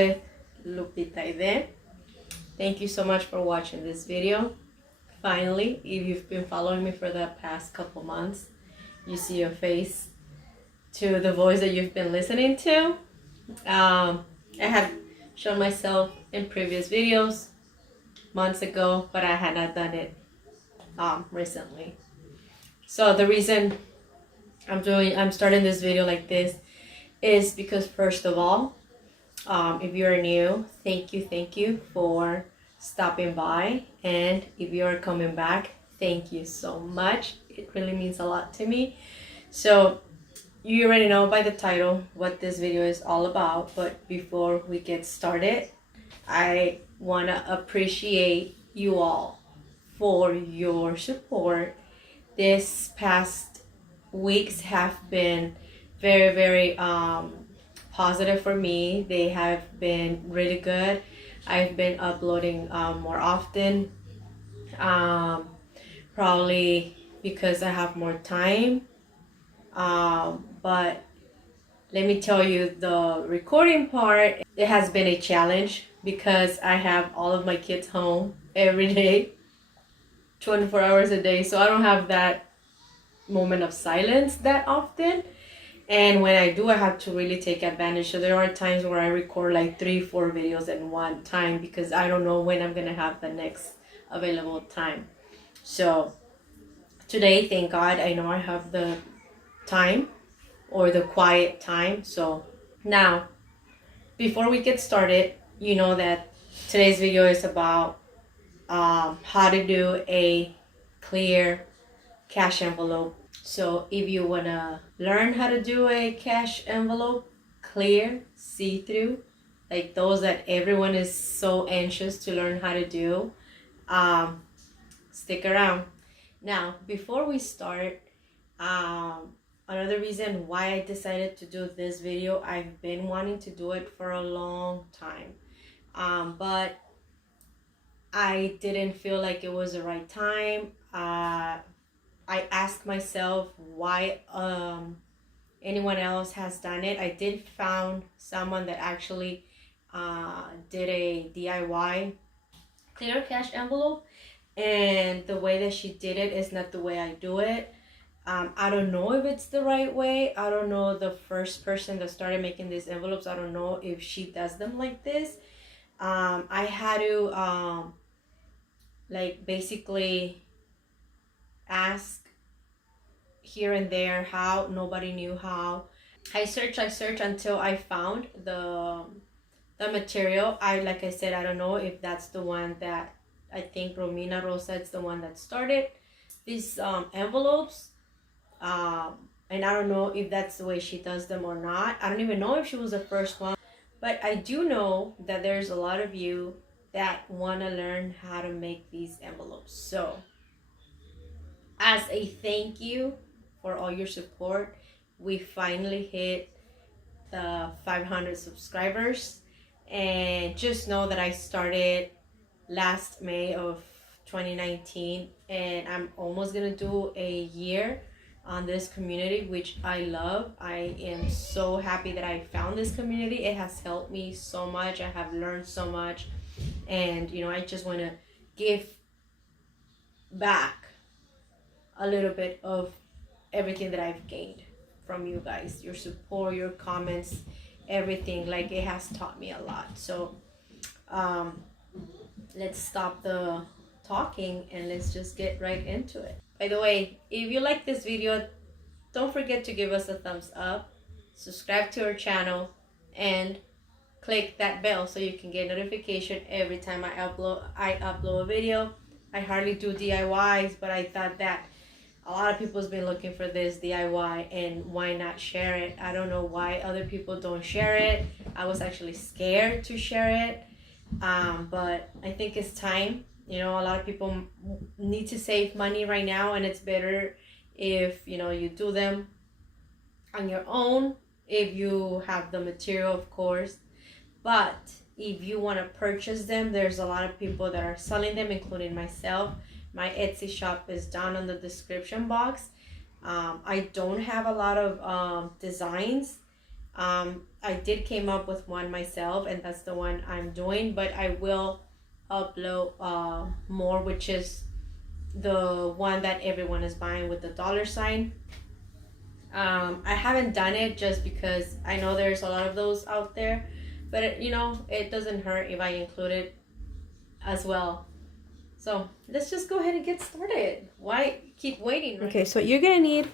with Lupita. Thank you so much for watching this video. Finally, if you've been following me for the past couple months, you see your face to the voice that you've been listening to. I had shown myself in previous videos months ago, but I had not done it recently. So the reason I'm starting this video like this is because, first of all, if you're new, thank you for stopping by, and if you're coming back, thank you so much. It really means a lot to me. So you already know by the title what this video is all about, but before we get started, I want to appreciate you all for your support. This past weeks have been very positive for me. They have been really good. I've been uploading more often, probably because I have more time, but let me tell you, the recording part, it has been a challenge because I have all of my kids home every day, 24 hours a day, so I don't have that moment of silence that often. And when I do, I have to really take advantage. So there are times where I record like 3-4 videos at one time because I don't know when I'm gonna have the next available time. So today, thank God, I know I have the time or the quiet time. So now, before we get started, you know that today's video is about how to do a clear cash envelope. So if you want to learn how to do a cash envelope, clear, see-through, like those that everyone is so anxious to learn how to do, stick around. Now, before we start, another reason why I decided to do this video, I've been wanting to do it for a long time, but I didn't feel like it was the right time. I asked myself why anyone else has done it. I did found someone that actually did a DIY clear cash envelope, and the way that she did it is not the way I do it. I don't know if it's the right way. I don't know the first person that started making these envelopes. I don't know if she does them like this. I had to like basically ask here and there how. Nobody knew how. I searched until I found the material. Like I said, I don't know if that's the one that, I think Romina Rosa is the one that started these envelopes, and I don't know if that's the way she does them or not. I don't even know if she was the first one, but I do know that there's a lot of you that want to learn how to make these envelopes. So as a thank you for all your support, we finally hit the 500 subscribers. And just know that I started last May of 2019, and I'm almost gonna do a year on this community, which I love. I am so happy that I found this community. It has helped me so much. I have learned so much, and you know, I just want to give back a little bit of everything that I've gained from you guys, your support, your comments, everything. Like, it has taught me a lot. So let's stop the talking and let's just get right into it. By the way, if you like this video, don't forget to give us a thumbs up, subscribe to our channel, and click that bell so you can get notification every time I upload a video. I hardly do DIYs, but I thought that a lot of people's been looking for this DIY, and why not share it? I don't know why other people don't share it. I was actually scared to share it, but I think it's time. You know, a lot of people need to save money right now, and it's better if, you know, you do them on your own, if you have the material, of course. But if you want to purchase them, there's a lot of people that are selling them, including myself. My Etsy shop is down in the description box. I don't have a lot of designs. I did came up with one myself, and that's the one I'm doing, but I will upload more, which is the one that everyone is buying with the dollar sign. I haven't done it just because I know there's a lot of those out there, but it doesn't hurt if I include it as well. So let's just go ahead and get started. Why keep waiting? Right? Okay, so you're gonna need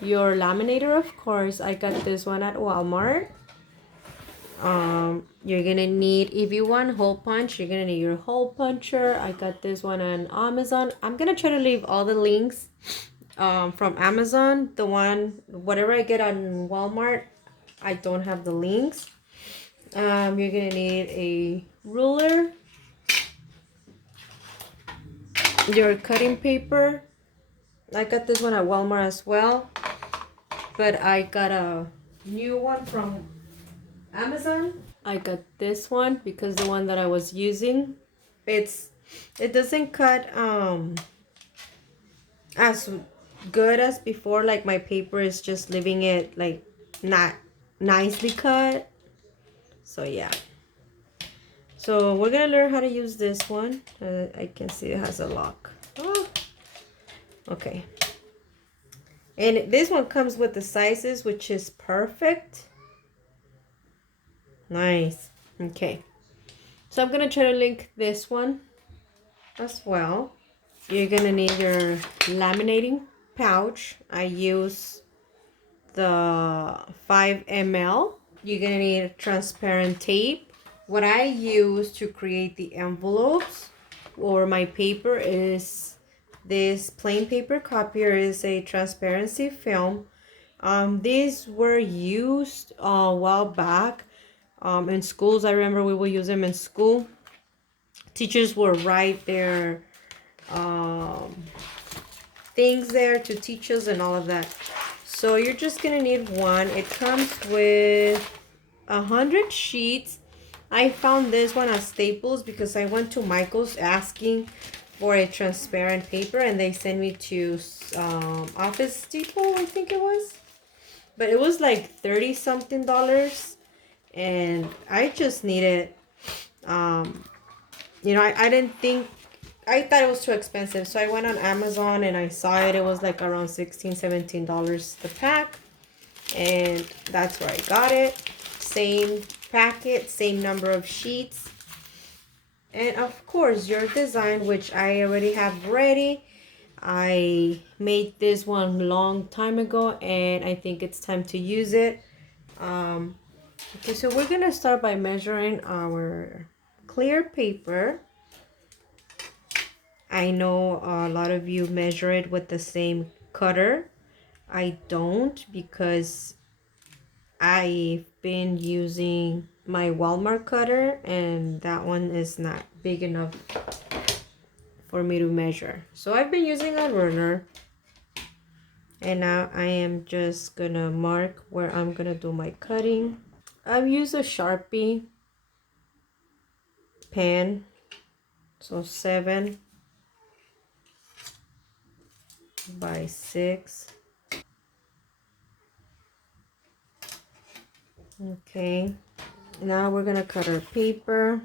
your laminator, of course. I got this one at Walmart. You're gonna need, if you want hole punch, you're gonna need your hole puncher. I got this one on Amazon. I'm gonna try to leave all the links from Amazon. Whatever I get on Walmart, I don't have the links. You're gonna need a ruler, your cutting paper. I got this one at Walmart as well, but I got a new one from Amazon. I got this one because the one that I was using, it doesn't cut as good as before. Like, my paper is just leaving it like not nicely cut. So yeah. So we're gonna learn how to use this one. I can see it has a lock. Oh. Okay. And this one comes with the sizes, which is perfect. Nice. Okay. So I'm gonna try to link this one as well. You're gonna need your laminating pouch. I use the 5 ml. You're gonna need transparent tape. What I use to create the envelopes or my paper is this plain paper copier. Is a transparency film. These were used a while back in schools. I remember we would use them in school. Teachers were write their things there to teach us and all of that. So you're just gonna need one. It comes with 100 sheets. I found this one at Staples because I went to Michael's asking for a transparent paper, and they sent me to Office Depot, I think it was. But it was like 30 something dollars, and I just needed I didn't think, I thought it was too expensive. So I went on Amazon and I saw it. It was like around $16-17 the pack. And that's where I got it. Same packet, same number of sheets. And of course, your design, which I already have ready. I made this one long time ago and I think it's time to use it. Okay, so we're going to start by measuring our clear paper. I know a lot of you measure it with the same cutter. I don't, because I've been using my Walmart cutter and that one is not big enough for me to measure. So I've been using a ruler, and now I am just gonna mark where I'm gonna do my cutting. I've used a Sharpie pen, so 7 by 6. Okay, now we're gonna cut our paper.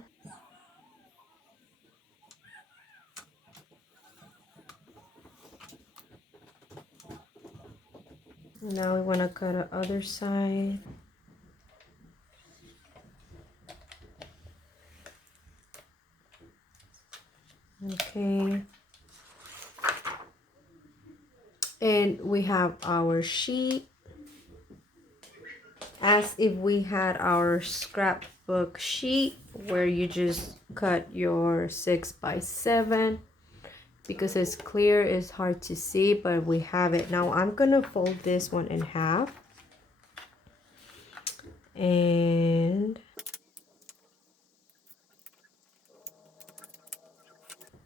Now we want to cut the other side. Okay. And we have our sheet, as if we had our scrapbook sheet where you just cut your 6 by 7. Because it's clear, it's hard to see, but we have it. Now I'm gonna fold this one in half. And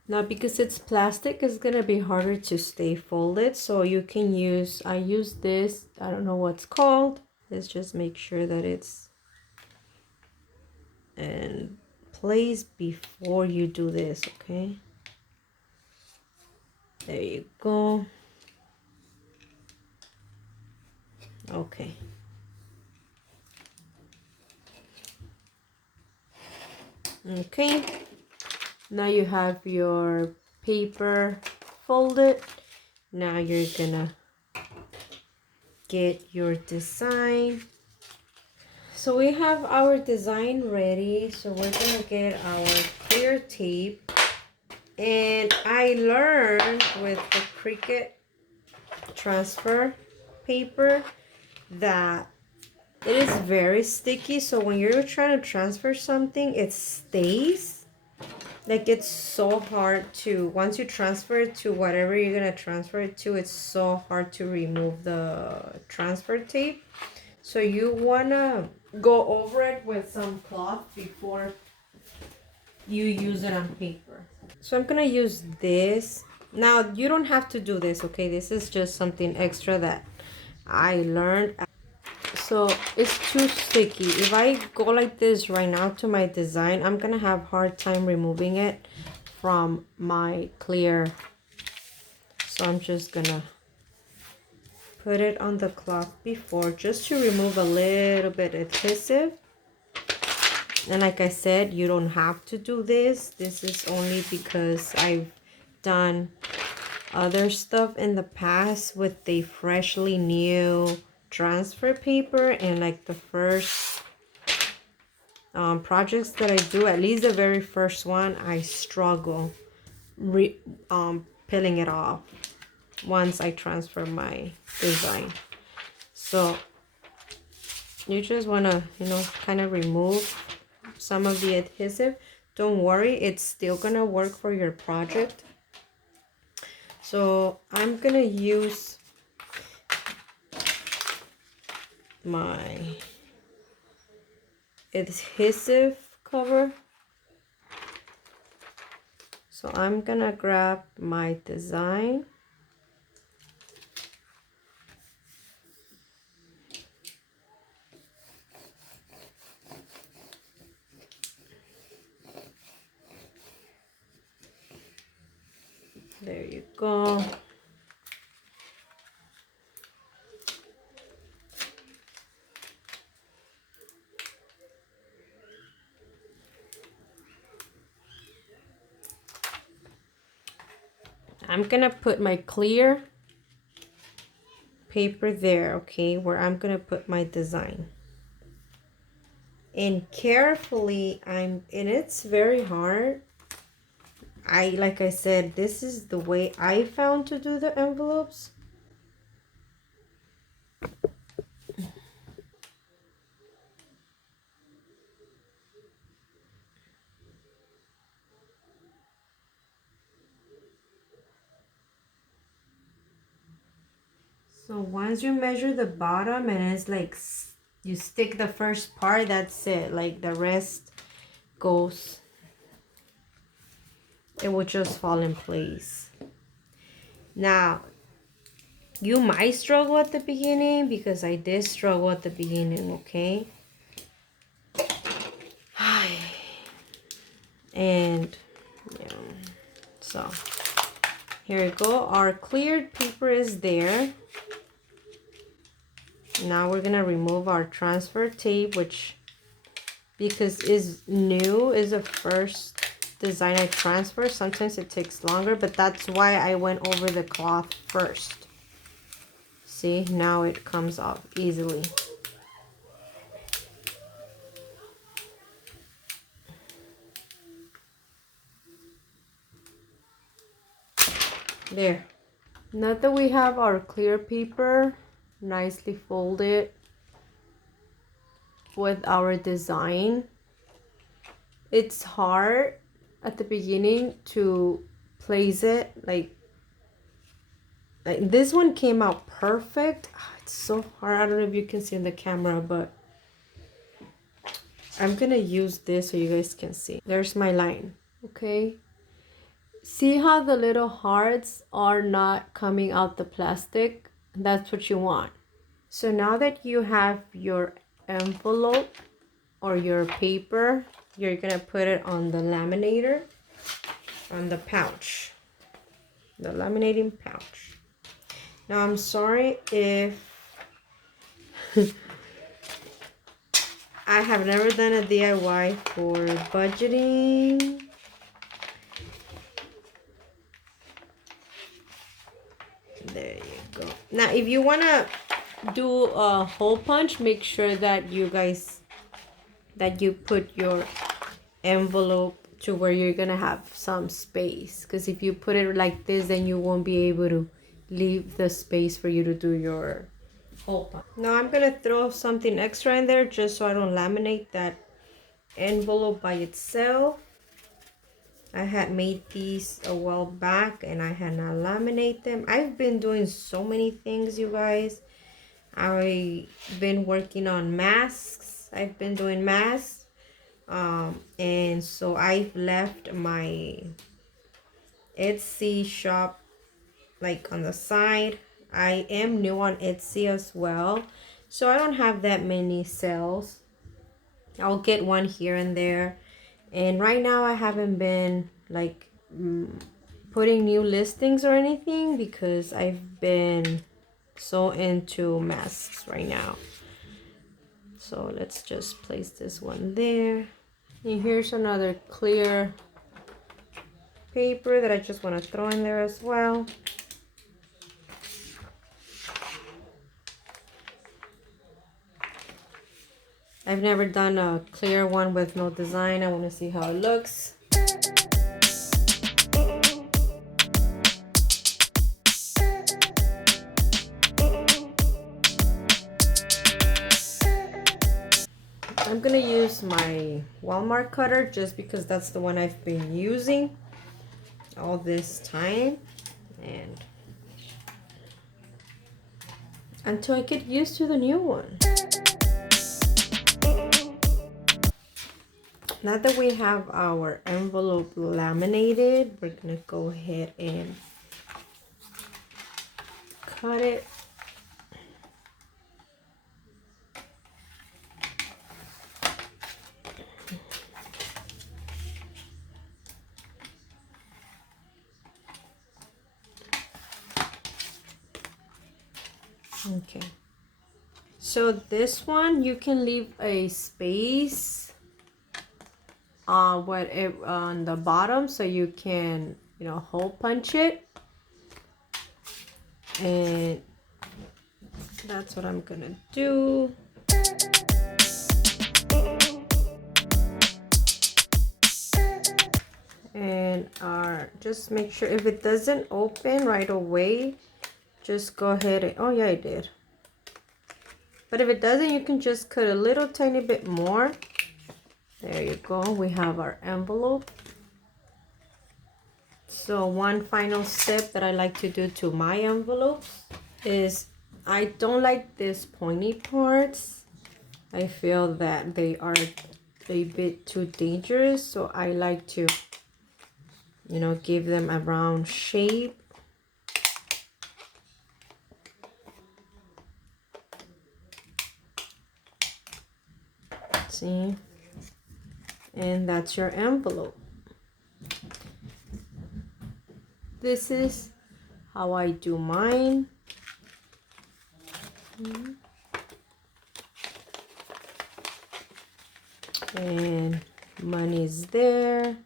now, because it's plastic, it's gonna be harder to stay folded. So you can use, I use this, I don't know what's called. Let's just make sure that it's in place before you do this, okay? There you go. Okay. Okay, now you have your paper folded. Now you're gonna get your design. So we have our design ready. So we're gonna get our clear tape. And I learned with the Cricut transfer paper that it is very sticky. So when you're trying to transfer something, it stays. Like, it's so hard to, once you transfer it to whatever you're gonna transfer it to, it's so hard to remove the transfer tape. So you wanna go over it with some cloth before you use it on paper. So I'm gonna use this. Now, you don't have to do this, okay? This is just something extra that I learned. So it's too sticky. If I go like this right now to my design, I'm gonna have a hard time removing it from my clear. So I'm just gonna put it on the cloth before, just to remove a little bit adhesive. And like I said, you don't have to do this. This is only because I've done other stuff in the past with the freshly new transfer paper, and like the first projects that I do, at least the very first one, I struggle peeling it off once I transfer my design. So you just want to, kind of remove some of the adhesive. Don't worry, it's still gonna work for your project. So I'm gonna use my adhesive cover. So I'm gonna grab my design. There you go. I'm gonna put my clear paper there, okay, where I'm gonna put my design. And carefully, and it's very hard. Like I said, this is the way I found to do the envelopes. So once you measure the bottom and it's like you stick the first part, that's it. Like the rest goes, it will just fall in place. Now, you might struggle at the beginning, because I did struggle at the beginning, okay? And yeah, so here we go. Our cleared paper is there. Now we're gonna remove our transfer tape, which, because is new, is the first design I transfer. Sometimes it takes longer, but that's why I went over the cloth first. See, now it comes off easily. There. Now that we have our clear paper nicely folded with our design, it's hard at the beginning to place it. Like this one came out perfect. It's so hard. I don't know if you can see in the camera, but I'm gonna use this so you guys can see. There's my line. Okay, see how the little hearts are not coming out the plastic? That's what you want. So now that you have your envelope or your paper, you're gonna put it on the laminator, on the pouch, the laminating pouch. Now I'm sorry if I have never done a DIY for budgeting. There you go. Now, if you want to do a hole punch, make sure that you put your envelope to where you're going to have some space. Because if you put it like this, then you won't be able to leave the space for you to do your hole punch. Now, I'm going to throw something extra in there just so I don't laminate that envelope by itself. I had made these a while back and I had not laminate them. I've been doing so many things, you guys. I've been working on masks. I've been doing masks. And so I've left my Etsy shop like on the side. I am new on Etsy as well, so I don't have that many sales. I'll get one here and there. And right now I haven't been like putting new listings or anything because I've been so into masks right now. So let's just place this one there. And here's another clear paper that I just want to throw in there as well. I've never done a clear one with no design. I want to see how it looks. I'm gonna use my Walmart cutter just because that's the one I've been using all this time, and until I get used to the new one. Now that we have our envelope laminated, we're gonna go ahead and cut it. Okay, so this one you can leave a space on the bottom so you can, hole punch it, and that's what I'm gonna do. And just make sure if it doesn't open right away, just go ahead and, oh yeah, it did. But if it doesn't, you can just cut a little tiny bit more. There you go. We have our envelope. So one final step that I like to do to my envelopes is I don't like these pointy parts. I feel that they are a bit too dangerous. So I like to, give them a round shape. See? And that's your envelope. This is how I do mine. And money's there.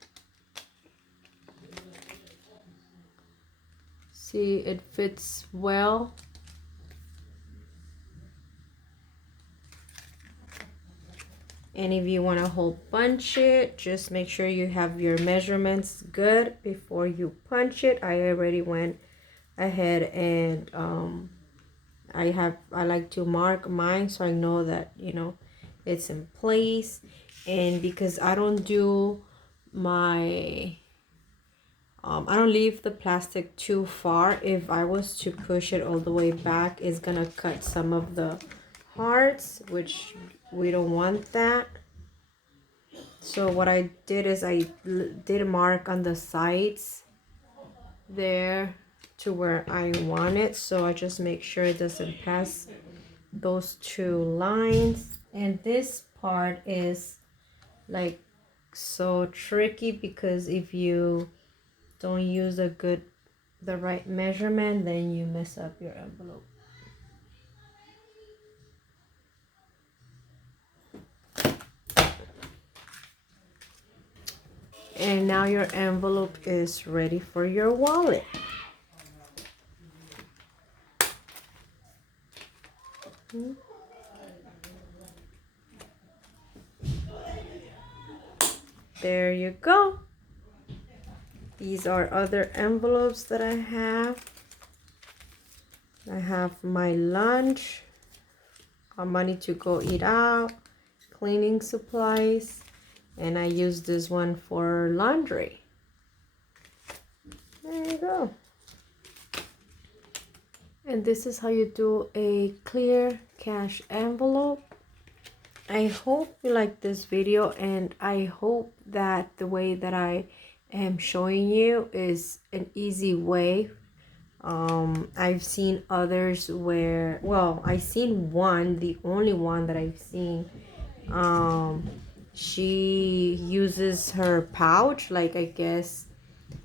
See, it fits well. And if you want to hole punch it, just make sure you have your measurements good before you punch it. I already went ahead and I like to mark mine so I know that it's in place. And because I don't do my I don't leave the plastic too far. If I was to push it all the way back, it's gonna cut some of the hearts, which we don't want that. So what I did is I did mark on the sides there to where I want it. So I just make sure it doesn't pass those two lines. And this part is like so tricky because if you don't use the right measurement, then you mess up your envelope. And now your envelope is ready for your wallet. There you go. These are other envelopes that I have. I have my lunch, money to go eat out, cleaning supplies, and I use this one for laundry. There you go. And this is how you do a clear cash envelope. I hope you like this video, and I hope that the way that I am showing you is an easy way. I've seen others where, well, I've seen one, the only one that I've seen. She uses her pouch, like I guess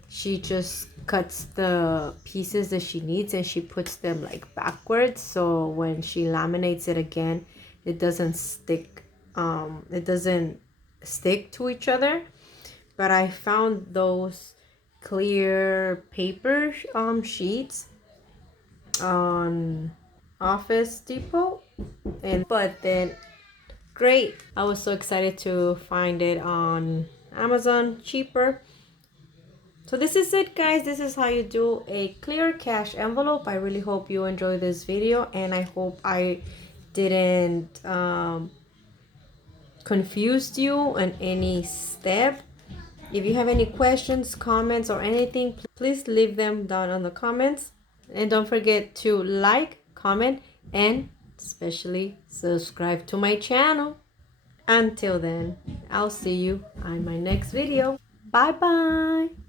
she just cuts the pieces that she needs and she puts them like backwards, so when she laminates it again, it doesn't stick to each other. But I found those clear paper sheets on Office Depot, but then great, I was so excited to find it on Amazon cheaper. So this is it, guys. This is how you do a clear cash envelope. I really hope you enjoyed this video, and I hope I didn't confuse you on any step. If you have any questions, comments, or anything, please leave them down on the comments. And don't forget to like, comment, and especially subscribe to my channel. Until then, I'll see you on my next video. Bye bye.